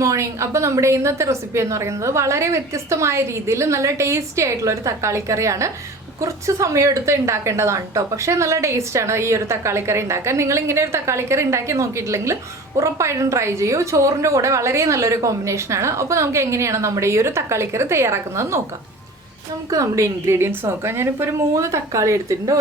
Good morning. അപ്പോൾ നമ്മുടെ ഇന്നത്തെ റെസിപ്പി എന്ന് പറയുന്നത് വളരെ വ്യത്യസ്തമായ രീതിയിൽ നല്ല ടേസ്റ്റി ആയിട്ടുള്ള ഒരു തക്കാളി കറിയാണ്. കുറച്ച് സമയമെടുത്ത് ഉണ്ടാക്കേണ്ടതാണ് കേട്ടോ, പക്ഷേ നല്ല ടേസ്റ്റാണ് ഈ ഒരു തക്കാളി കറി ഉണ്ടാക്കാൻ. നിങ്ങൾ ഇങ്ങനെ ഒരു തക്കാളി കറി ഉണ്ടാക്കി നോക്കിയിട്ടില്ലെങ്കിൽ ഉറപ്പായിട്ടും ട്രൈ ചെയ്യൂ. ചോറിൻ്റെ കൂടെ വളരെ നല്ലൊരു കോമ്പിനേഷനാണ്. അപ്പോൾ നമുക്ക് എങ്ങനെയാണ് നമ്മുടെ ഈ ഒരു തക്കാളി കറി തയ്യാറാക്കുന്നത് നോക്കാം. നമുക്ക് നമ്മുടെ ഇൻഗ്രീഡിയൻസ് നോക്കാം. ഞാനിപ്പോൾ ഒരു 3 തക്കാളി എടുത്തിട്ടുണ്ട്.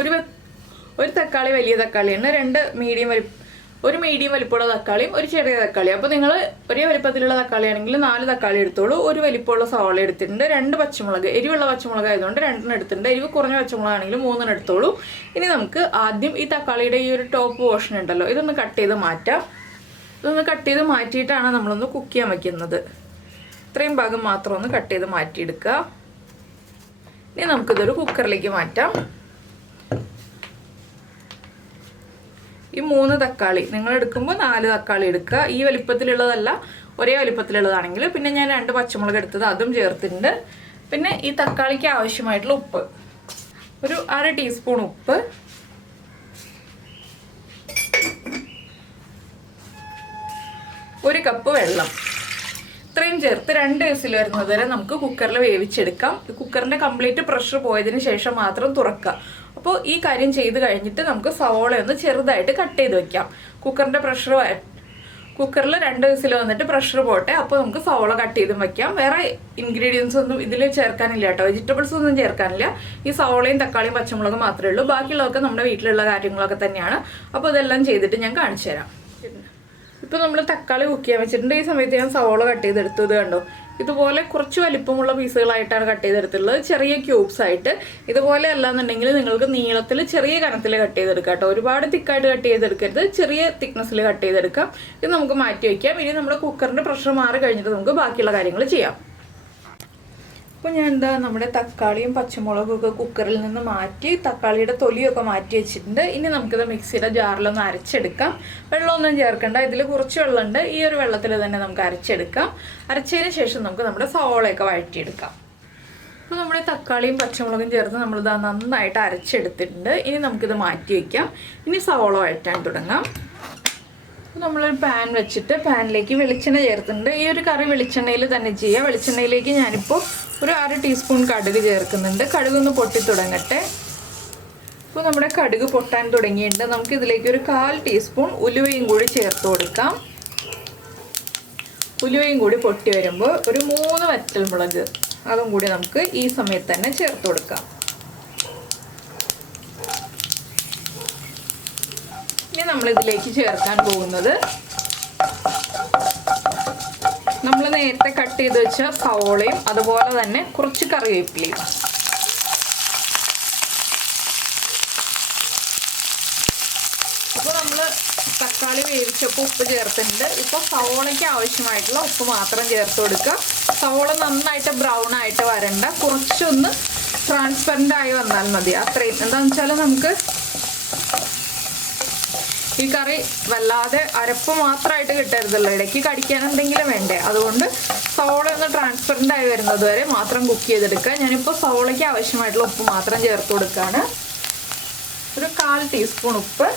ഒരു തക്കാളി വലിയ തക്കാളിയാണ്, 2 മീഡിയം വലിപ്പമുള്ള തക്കാളിയും ഒരു ചെറിയ തക്കാളി. അപ്പോൾ നിങ്ങൾ ഒരേ വലിപ്പത്തിലുള്ള തക്കാളി ആണെങ്കിൽ 4 തക്കാളി എടുത്തോളൂ. ഒരു വലിപ്പമുള്ള സവാള എടുത്തിട്ടുണ്ട്. 2 പച്ചമുളക്, എരിവുള്ള പച്ചമുളക് ആയതുകൊണ്ട് 2 എടുത്തിട്ടുണ്ട്. എരിവ് കുറഞ്ഞ പച്ചമുളക് ആണെങ്കിൽ 3 എടുത്തോളൂ. ഇനി നമുക്ക് ആദ്യം ഈ തക്കാളിയുടെ ഈ ഒരു ടോപ്പ് പോർഷൻ ഉണ്ടല്ലോ, ഇതൊന്ന് കട്ട് ചെയ്ത് മാറ്റാം. ഇതൊന്ന് കട്ട് ചെയ്ത് മാറ്റിയിട്ടാണ് നമ്മളൊന്ന് കുക്ക് ചെയ്യാൻ വയ്ക്കുന്നത്. ഇത്രയും ഭാഗം മാത്രം ഒന്ന് കട്ട് ചെയ്ത് മാറ്റിയെടുക്കുക. ഇനി നമുക്കിതൊരു കുക്കറിലേക്ക് മാറ്റാം. ഈ 3 തക്കാളി നിങ്ങൾ എടുക്കുമ്പോൾ 4 തക്കാളി എടുക്കുക. ഈ വലിപ്പത്തിലുള്ളതല്ല, ഒരേ വലിപ്പത്തിലുള്ളതാണെങ്കിൽ. പിന്നെ ഞാൻ 2 പച്ചമുളക് എടുത്തത്, അതും ചേർത്തിട്ടുണ്ട്. പിന്നെ ഈ തക്കാളിക്ക് ആവശ്യമായിട്ടുള്ള ഉപ്പ്, ഒരു 1/2 ടീസ്പൂൺ ഉപ്പ്, ഒരു കപ്പ് വെള്ളം, ഇത്രയും ചേർത്ത് 2 വിസിൽ വരുന്നത് വരെ നമുക്ക് കുക്കറിൽ വേവിച്ചെടുക്കാം. കുക്കറിൻ്റെ കംപ്ലീറ്റ് പ്രഷർ പോയതിന് ശേഷം മാത്രം തുറക്കുക. അപ്പോൾ ഈ കാര്യം ചെയ്ത് കഴിഞ്ഞിട്ട് നമുക്ക് സവോള ഒന്ന് ചെറുതായിട്ട് കട്ട് ചെയ്ത് വെക്കാം. കുക്കറിൽ 2 വിസിൽ വന്നിട്ട് പ്രഷർ പോട്ടെ. അപ്പോൾ നമുക്ക് സവോള കട്ട് ചെയ്തും വെക്കാം. വേറെ ഇൻഗ്രീഡിയൻസ് ഒന്നും ഇതിൽ ചേർക്കാനില്ല കേട്ടോ, വെജിറ്റബിൾസ് ഒന്നും ചേർക്കാനില്ല. ഈ സവോളയും തക്കാളിയും പച്ചമുളകും മാത്രമേ ഉള്ളൂ. ബാക്കിയുള്ളതൊക്കെ നമ്മുടെ വീട്ടിലുള്ള കാര്യങ്ങളൊക്കെ തന്നെയാണ്. അപ്പോൾ ഇതെല്ലാം ചെയ്തിട്ട് ഞാൻ കാണിച്ചു തരാം. ഇപ്പോൾ നമ്മൾ തക്കാളി കുക്ക് ചെയ്യാൻ വെച്ചിട്ടുണ്ട്. ഈ സമയത്ത് ഞാൻ സവോള കട്ട് ചെയ്തെടുത്തത് കണ്ടോ, ഇതുപോലെ കുറച്ച് വലിപ്പമുള്ള പീസുകളായിട്ടാണ് കട്ട് ചെയ്തെടുത്തുള്ളത്, ചെറിയ ക്യൂബ്സ് ആയിട്ട്. ഇതുപോലെ അല്ലാന്നുണ്ടെങ്കിൽ നിങ്ങൾക്ക് നീളത്തിൽ ചെറിയ കനത്തിൽ കട്ട് ചെയ്തെടുക്കാം കേട്ടോ. ഒരുപാട് തിക്കായിട്ട് കട്ട് ചെയ്തെടുക്കരുത്, ചെറിയ തിക്നെസ്സിൽ കട്ട് ചെയ്തെടുക്കാം. ഇത് നമുക്ക് മാറ്റി വയ്ക്കാം. ഇനി നമ്മുടെ കുക്കറിൻ്റെ പ്രഷർ മാറി കഴിഞ്ഞിട്ട് നമുക്ക് ബാക്കിയുള്ള കാര്യങ്ങൾ ചെയ്യാം. അപ്പോൾ ഞാൻ നമ്മുടെ തക്കാളിയും പച്ചമുളകും ഒക്കെ കുക്കറിൽ നിന്ന് മാറ്റി തക്കാളിയുടെ തൊലിയൊക്കെ മാറ്റി വെച്ചിട്ടുണ്ട്. ഇനി നമുക്കിത് മിക്സിയുടെ ജാറിലൊന്ന് അരച്ചെടുക്കാം. വെള്ളമൊന്നും ചേർക്കണ്ട, ഇതിൽ കുറച്ച് വെള്ളമുണ്ട്. ഈ ഒരു വെള്ളത്തിൽ തന്നെ നമുക്ക് അരച്ചെടുക്കാം. അരച്ചതിന് ശേഷം നമുക്ക് നമ്മുടെ സവോളയൊക്കെ വഴറ്റിയെടുക്കാം. അപ്പോൾ നമ്മുടെ തക്കാളിയും പച്ചമുളകും ചേർത്ത് നമ്മളിത് നന്നായിട്ട് അരച്ചെടുത്തിട്ടുണ്ട്. ഇനി നമുക്കിത് മാറ്റി വയ്ക്കാം. ഇനി സവോള വഴറ്റാൻ തുടങ്ങാം. നമ്മളൊരു പാൻ വെച്ചിട്ട് പാനിലേക്ക് വെളിച്ചെണ്ണ ചേർത്തിട്ടുണ്ട്. ഈ ഒരു കറി വെളിച്ചെണ്ണയിൽ തന്നെ ചെയ്യുക. വെളിച്ചെണ്ണയിലേക്ക് ഞാനിപ്പോൾ ഒരു 1/2 ടീസ്പൂൺ കടുക് ചേർക്കുന്നുണ്ട്. കടുകൊന്ന് പൊട്ടി തുടങ്ങട്ടെ. ഇപ്പോൾ നമ്മുടെ കടുക് പൊട്ടാൻ തുടങ്ങിയിട്ടുണ്ട്. നമുക്ക് ഇതിലേക്ക് ഒരു 1/4 ടീസ്പൂൺ ഉലുവയും കൂടി ചേർത്ത് കൊടുക്കാം. ഉലുവയും കൂടി പൊട്ടി വരുമ്പോൾ ഒരു 3 വറ്റൽമുളക്, അതും കൂടി നമുക്ക് ഈ സമയത്ത് തന്നെ ചേർത്ത് കൊടുക്കാം. ഇനി നമ്മളിതിലേക്ക് ചേർക്കാൻ പോകുന്നത് നമ്മൾ നേരത്തെ കട്ട് ചെയ്ത് വെച്ച സവോളയും അതുപോലെ തന്നെ കുറച്ച് കറിവേപ്പിലയും. അപ്പോൾ നമ്മൾ തക്കാളി വേവിച്ചപ്പോൾ ഉപ്പ് ചേർത്തിട്ടുണ്ട്. ഇപ്പോൾ സവോളയ്ക്ക് ആവശ്യമായിട്ടുള്ള ഉപ്പ് മാത്രം ചേർത്ത് കൊടുക്കുക. സവോള നന്നായിട്ട് ബ്രൗൺ ആയിട്ട് വരണ്ട, കുറച്ചൊന്ന് ട്രാൻസ്പെറൻ്റ് ആയി വന്നാൽ മതി. അത്രയും എന്താണെന്ന് വെച്ചാൽ നമുക്ക് ഈ കറി വല്ലാതെ അരപ്പ് മാത്രമായിട്ട് കിട്ടരുതല്ലോ, ഇടയ്ക്ക് കടിക്കാൻ എന്തെങ്കിലും വേണ്ടേ. അതുകൊണ്ട് സവോള ഒന്ന് ട്രാൻസ്പെറൻ്റ് ആയി വരുന്നത് വരെ മാത്രം കുക്ക് ചെയ്തെടുക്കുക. ഞാനിപ്പോൾ സവോളയ്ക്ക് ആവശ്യമായിട്ടുള്ള ഉപ്പ് മാത്രം ചേർത്ത് കൊടുക്കുകയാണ്. ഒരു 1/4 ടീസ്പൂൺ ഉപ്പ്.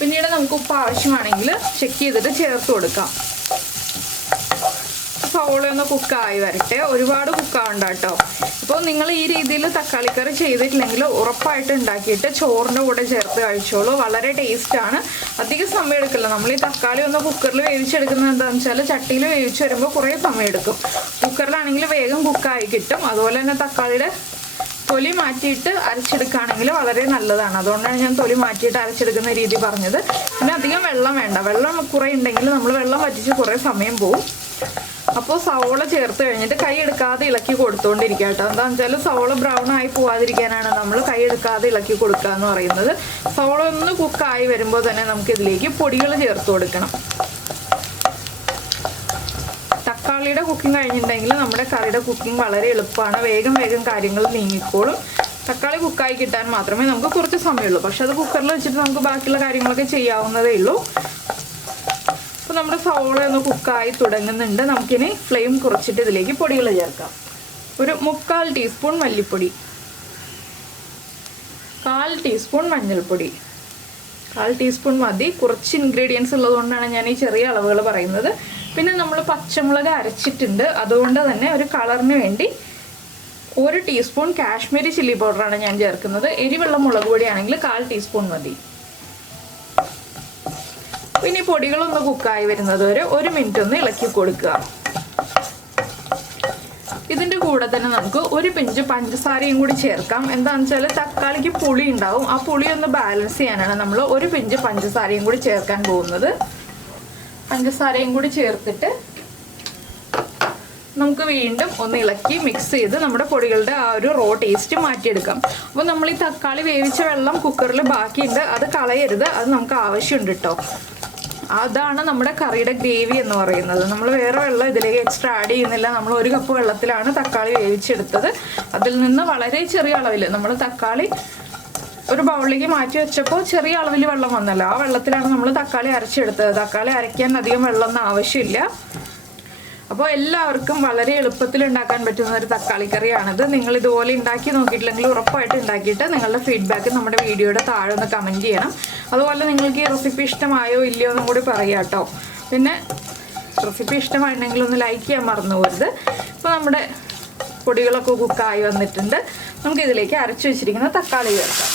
പിന്നീട് നമുക്ക് ഉപ്പ് ആവശ്യമാണെങ്കിൽ ചെക്ക് ചെയ്തിട്ട് ചേർത്ത് കൊടുക്കാം. സവോള ഒന്ന് കുക്കായി വരട്ടെ, ഒരുപാട് കുക്കാവണ്ട കേട്ടോ. അപ്പോൾ നിങ്ങൾ ഈ രീതിയിൽ തക്കാളി കറി ചെയ്തിട്ടില്ലെങ്കിൽ ഉറപ്പായിട്ട് ഉണ്ടാക്കിയിട്ട് ചോറിൻ്റെ കൂടെ ചേർത്ത് കഴിച്ചോളൂ. വളരെ ടേസ്റ്റാണ്, അധികം സമയം എടുക്കില്ല. നമ്മൾ ഈ തക്കാളി ഒന്ന് കുക്കറിൽ വേവിച്ചെടുക്കുന്നത് എന്താണെന്ന് വെച്ചാൽ ചട്ടിയിൽ വേവിച്ച് വരുമ്പോൾ കുറേ സമയം എടുക്കും. കുക്കറിലാണെങ്കിൽ വേഗം കുക്കായി കിട്ടും. അതുപോലെ തന്നെ തക്കാളിയുടെ തൊലി മാറ്റിയിട്ട് അരച്ചെടുക്കുകയാണെങ്കിൽ വളരെ നല്ലതാണ്. അതുകൊണ്ടാണ് ഞാൻ തൊലി മാറ്റിയിട്ട് അരച്ചെടുക്കുന്ന രീതി പറഞ്ഞത്. പിന്നെ അധികം വെള്ളം വേണ്ട, വെള്ളം കുറേ ഉണ്ടെങ്കിൽ നമ്മൾ വെള്ളം വറ്റിച്ച് കുറേ സമയം പോവും. അപ്പോൾ സവോള ചേർത്ത് കഴിഞ്ഞിട്ട് കൈ എടുക്കാതെ ഇളക്കി കൊടുത്തുകൊണ്ടിരിക്കുക കേട്ടോ. എന്താണെന്ന് വെച്ചാൽ സവോള ബ്രൗൺ ആയി പോവാതിരിക്കാനാണ് നമ്മൾ കൈ എടുക്കാതെ ഇളക്കി കൊടുക്കുക എന്ന് പറയുന്നത്. സവോള ഒന്ന് കുക്കായി വരുമ്പോൾ തന്നെ നമുക്കിതിലേക്ക് പൊടികൾ ചേർത്ത് കൊടുക്കണം. തക്കാളിയുടെ കുക്കിംഗ് കഴിഞ്ഞിട്ടുണ്ടെങ്കിൽ നമ്മുടെ കറിയുടെ കുക്കിംഗ് വളരെ എളുപ്പമാണ്. വേഗം കാര്യങ്ങൾ നീങ്ങിക്കോളും. തക്കാളി കുക്കായി കിട്ടാൻ മാത്രമേ നമുക്ക് കുറച്ച് സമയമുള്ളൂ. പക്ഷെ അത് കുക്കറിൽ വെച്ചിട്ട് നമുക്ക് ബാക്കിയുള്ള കാര്യങ്ങളൊക്കെ ചെയ്യാവുന്നതേ ഉള്ളൂ. അപ്പോൾ നമ്മുടെ സവോള ഒന്ന് കുക്കായി തുടങ്ങുന്നുണ്ട്. നമുക്കിനി ഫ്ലെയിം കുറച്ചിട്ട് ഇതിലേക്ക് പൊടികൾ ചേർക്കാം. ഒരു 3/4 ടീസ്പൂൺ മല്ലിപ്പൊടി, 1/4 ടീസ്പൂൺ മഞ്ഞൾപ്പൊടി, 1/4 ടീസ്പൂൺ മതി. കുറച്ച് ഇൻഗ്രീഡിയൻസ് ഉള്ളതുകൊണ്ടാണ് ഞാൻ ഈ ചെറിയ അളവുകൾ പറയുന്നത്. പിന്നെ നമ്മൾ പച്ചമുളക് അരച്ചിട്ടുണ്ട്, അതുകൊണ്ട് തന്നെ ഒരു കളറിന് വേണ്ടി 1 ടീസ്പൂൺ കാശ്മീരി ചില്ലി പൗഡറാണ് ഞാൻ ചേർക്കുന്നത്. എരിവെള്ള മുളക് പൊടിയാണെങ്കിൽ 1/4 ടീസ്പൂൺ മതി. പിന്നെ പൊടികളൊന്ന് കുക്കായി വരുന്നത് വരെ 1 മിനിറ്റ് ഒന്ന് ഇളക്കി കൊടുക്കുക. ഇതിൻ്റെ കൂടെ തന്നെ നമുക്ക് 1 പിഞ്ച് പഞ്ചസാരയും കൂടി ചേർക്കാം. എന്താണെന്ന് വെച്ചാൽ തക്കാളിക്ക് പുളി ഉണ്ടാവും, ആ പുളി ഒന്ന് ബാലൻസ് ചെയ്യാനാണ് നമ്മൾ 1 പിഞ്ച് പഞ്ചസാരയും കൂടി ചേർക്കാൻ പോകുന്നത്. പഞ്ചസാരയും കൂടി ചേർത്തിട്ട് നമുക്ക് വീണ്ടും ഒന്ന് ഇളക്കി മിക്സ് ചെയ്ത് നമ്മുടെ പൊടികളുടെ ആ ഒരു റോ ടേസ്റ്റ് മാറ്റിയെടുക്കാം. അപ്പോൾ നമ്മൾ ഈ തക്കാളി വേവിച്ച വെള്ളം കുക്കറിൽ ബാക്കിയുണ്ട്, അത് കളയരുത്, അത് നമുക്ക് ആവശ്യമുണ്ട് കേട്ടോ. അതാണ് നമ്മുടെ കറിയുടെ ഗ്രേവി എന്ന് പറയുന്നത്. നമ്മൾ വേറെ വെള്ളം ഇതിലേക്ക് എക്സ്ട്രാ ആഡ് ചെയ്യുന്നില്ല. നമ്മൾ 1 കപ്പ് വെള്ളത്തിലാണ് തക്കാളി വേവിച്ചെടുത്തത്. അതിൽ നിന്ന് വളരെ ചെറിയ അളവിൽ നമ്മൾ തക്കാളി ഒരു ബൗളിലേക്ക് മാറ്റി വെച്ചപ്പോൾ ചെറിയ അളവിൽ വെള്ളം വന്നല്ലോ, ആ വെള്ളത്തിലാണ് നമ്മൾ തക്കാളി അരച്ചെടുത്തത്. തക്കാളി അരയ്ക്കാൻ അധികം വെള്ളമൊന്നും ആവശ്യമില്ല. അപ്പോൾ എല്ലാവർക്കും വളരെ എളുപ്പത്തിൽ ഉണ്ടാക്കാൻ പറ്റുന്ന ഒരു തക്കാളി കറിയാണിത്. നിങ്ങൾ ഇതുപോലെ ഉണ്ടാക്കി നോക്കിയിട്ടില്ലെങ്കിൽ ഉറപ്പായിട്ട് ഉണ്ടാക്കിയിട്ട് നിങ്ങളുടെ ഫീഡ്ബാക്ക് നമ്മുടെ വീഡിയോയുടെ താഴെ ഒന്ന് കമൻറ്റ് ചെയ്യണം. അതുപോലെ നിങ്ങൾക്ക് ഈ റെസിപ്പി ഇഷ്ടമായോ ഇല്ലയോ എന്നും കൂടി പറയാം കേട്ടോ. പിന്നെ റെസിപ്പി ഇഷ്ടമായിട്ടുണ്ടെങ്കിൽ ഒന്ന് ലൈക്ക് ചെയ്യാൻ മറന്നു പോകരുത്. ഇപ്പോൾ നമ്മുടെ പൊടികളൊക്കെ കുക്കായി വന്നിട്ടുണ്ട്. നമുക്കിതിലേക്ക് അരച്ചു വെച്ചിരിക്കുന്ന തക്കാളി ചേർക്കാം.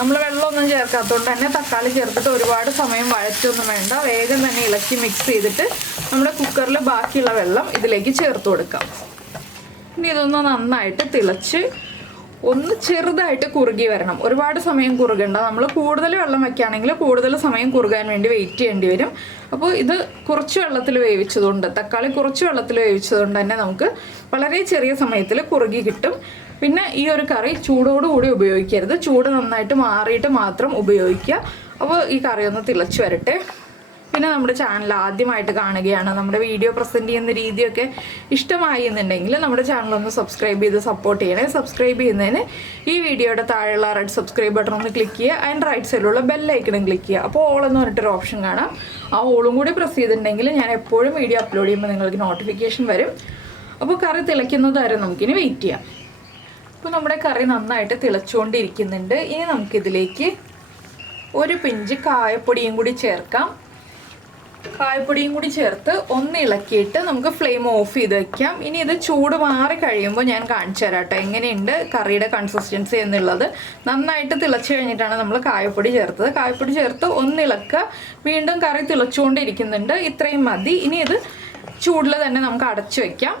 നമ്മൾ വെള്ളമൊന്നും ചേർക്കാത്തതുകൊണ്ട് തന്നെ തക്കാളി ചേർത്തിട്ട് ഒരുപാട് സമയം വഴറ്റൊന്നും വേണ്ട. വേഗം തന്നെ ഇളക്കി മിക്സ് ചെയ്തിട്ട് നമ്മുടെ കുക്കറിൽ ബാക്കിയുള്ള വെള്ളം ഇതിലേക്ക് ചേർത്ത് കൊടുക്കാം. ഇനി ഇതൊന്ന് നന്നായിട്ട് തിളച്ച് ഒന്ന് ചെറുതായിട്ട് കുറുകി വരണം. ഒരുപാട് സമയം കുറുകണ്ട. നമ്മൾ കൂടുതൽ വെള്ളം വയ്ക്കുകയാണെങ്കിൽ കൂടുതൽ സമയം കുറുകാൻ വേണ്ടി വെയിറ്റ് ചെയ്യേണ്ടി വരും. അപ്പോൾ ഇത് കുറച്ച് വെള്ളത്തിൽ വേവിച്ചതുകൊണ്ട്, തക്കാളി കുറച്ച് വെള്ളത്തിൽ വേവിച്ചതുകൊണ്ട് തന്നെ നമുക്ക് വളരെ ചെറിയ സമയത്തിൽ കുറുകി കിട്ടും. പിന്നെ ഈ ഒരു കറി ചൂടോടുകൂടി ഉപയോഗിക്കരുത്, ചൂട് നന്നായിട്ട് മാറിയിട്ട് മാത്രം ഉപയോഗിക്കുക. അപ്പോൾ ഈ കറി ഒന്ന് തിളച്ച് വരട്ടെ. പിന്നെ നമ്മുടെ ചാനൽ ആദ്യമായിട്ട് കാണുകയാണ്, നമ്മുടെ വീഡിയോ പ്രസൻറ്റ് ചെയ്യുന്ന രീതിയൊക്കെ ഇഷ്ടമായി എന്നുണ്ടെങ്കിൽ നമ്മുടെ ചാനലൊന്ന് സബ്സ്ക്രൈബ് ചെയ്ത് സപ്പോർട്ട് ചെയ്യണേ. സബ്സ്ക്രൈബ് ചെയ്യുന്നതിന് ഈ വീഡിയോയുടെ താഴെയുള്ള റെഡ് സബ്സ്ക്രൈബ് ബട്ടൺ ഒന്ന് ക്ലിക്ക് ചെയ്യുക. അതിൻ്റെ റൈറ്റ് സൈഡിലുള്ള ബെല്ലൈക്കണും ക്ലിക്ക് ചെയ്യുക. അപ്പോൾ ഓൾ എന്ന് പറഞ്ഞിട്ടൊരു ഓപ്ഷൻ കാണാം. ആ ഓളും കൂടി പ്രസ് ചെയ്തിട്ടുണ്ടെങ്കിൽ ഞാൻ എപ്പോഴും വീഡിയോ അപ്ലോഡ് ചെയ്യുമ്പോൾ നിങ്ങൾക്ക് നോട്ടിഫിക്കേഷൻ വരും. അപ്പോൾ കറി തിളയ്ക്കുന്നത് വരെ നമുക്കിനി വെയിറ്റ് ചെയ്യാം. ഇപ്പോൾ നമ്മുടെ കറി നന്നായിട്ട് തിളച്ചുകൊണ്ടിരിക്കുന്നുണ്ട്. ഇനി നമുക്കിതിലേക്ക് 1 പിഞ്ച് കായപ്പൊടിയും കൂടി ചേർക്കാം. കായപ്പൊടിയും കൂടി ചേർത്ത് ഒന്ന് ഇളക്കിയിട്ട് നമുക്ക് ഫ്ലെയിം ഓഫ് ചെയ്ത് വെക്കാം. ഇനി ഇത് ചൂട് മാറി കഴിയുമ്പോൾ ഞാൻ കാണിച്ചു തരാം കേട്ടോ എങ്ങനെയുണ്ട് കറിയുടെ കൺസിസ്റ്റൻസി എന്നുള്ളത്. നന്നായിട്ട് തിളച്ച് കഴിഞ്ഞിട്ടാണ് നമ്മൾ കായപ്പൊടി ചേർത്തത്. കായപ്പൊടി ചേർത്ത് ഒന്ന് ഇളക്കുക. വീണ്ടും കറി തിളച്ചുകൊണ്ടിരിക്കുന്നുണ്ട്. ഇത്രയും മതി. ഇനി ഇത് ചൂടിൽ തന്നെ നമുക്ക് അടച്ചു വയ്ക്കാം.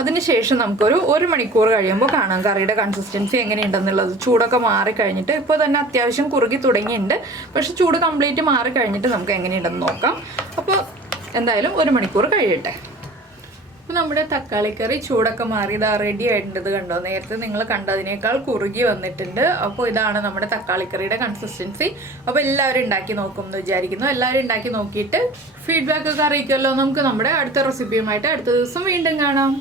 അതിനുശേഷം നമുക്കൊരു 1 മണിക്കൂർ കഴിയുമ്പോൾ കാണാം കറിയുടെ കൺസിസ്റ്റൻസി എങ്ങനെയുണ്ടെന്നുള്ളത്. ചൂടൊക്കെ മാറിക്കഴിഞ്ഞിട്ട് ഇപ്പോൾ തന്നെ അത്യാവശ്യം കുറുകി തുടങ്ങിയിട്ടുണ്ട്. പക്ഷെ ചൂട് കംപ്ലീറ്റ് മാറിക്കഴിഞ്ഞിട്ട് നമുക്ക് എങ്ങനെയുണ്ടെന്ന് നോക്കാം. അപ്പോൾ എന്തായാലും 1 മണിക്കൂർ കഴിയട്ടെ. അപ്പോൾ നമ്മുടെ തക്കാളി കറി ചൂടൊക്കെ മാറി ഇതാ റെഡി ആയിട്ടുണ്ട്. കണ്ടോ, നേരത്തെ നിങ്ങൾ കണ്ടതിനേക്കാൾ കുറുകി വന്നിട്ടുണ്ട്. അപ്പോൾ ഇതാണ് നമ്മുടെ തക്കാളി കറിയുടെ കൺസിസ്റ്റൻസി. അപ്പോൾ എല്ലാവരും ഉണ്ടാക്കി നോക്കും എന്ന് വിചാരിക്കുന്നു. എല്ലാവരും ഉണ്ടാക്കി നോക്കിയിട്ട് ഫീഡ്ബാക്ക് ഒക്കെ അറിയിക്കുമല്ലോ. നമുക്ക് നമ്മുടെ അടുത്ത റെസിപ്പിയുമായിട്ട് അടുത്ത ദിവസം വീണ്ടും കാണാം.